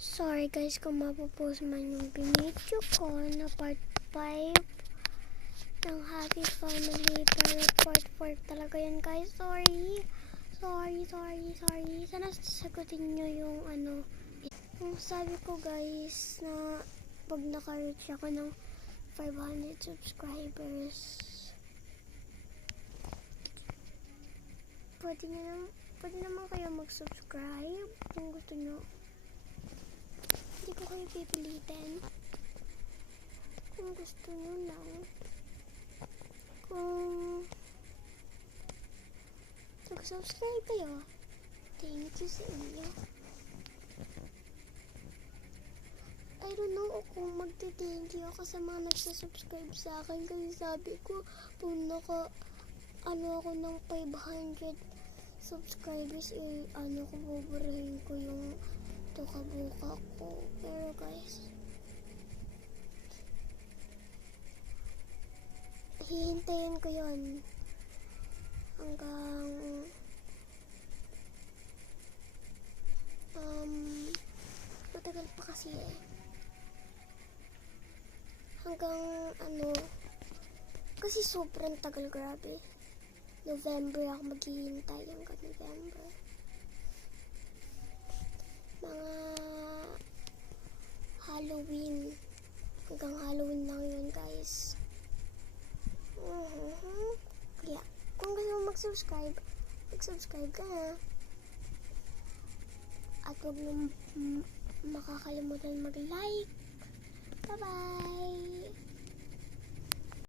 Sorry guys kung mapopost man yung binidyo ko na part 5 ng Happy Family, pero part 4 talaga yan guys. Sorry. Sana sagutin nyo yung yung sabi ko guys na pag naka-reach ako ng 500 subscribers, pwede naman kayo mag-subscribe kung gusto nyo. Hindi ko kayo pipilitin. Kung gusto nyo lang. Kung mag-subscribe kayo, thank you sa inyo. I don't know kung magti-thank you ako sa mga nagsasubscribe sa akin, kasi sabi ko kung ako ng 500 subscribers, buburahin ko yung tukabuka ko. Pero guys, hihintayin ko yun hanggang matagal pa kasi hanggang kasi sobrang tagal, grabe. November ako maghihintay, hanggang November. Mga Halloween. Hanggang Halloween lang yun guys. Kaya kung gusto mo mag-subscribe ka na. At huwag mo makakalimutan mag-like. Bye-bye!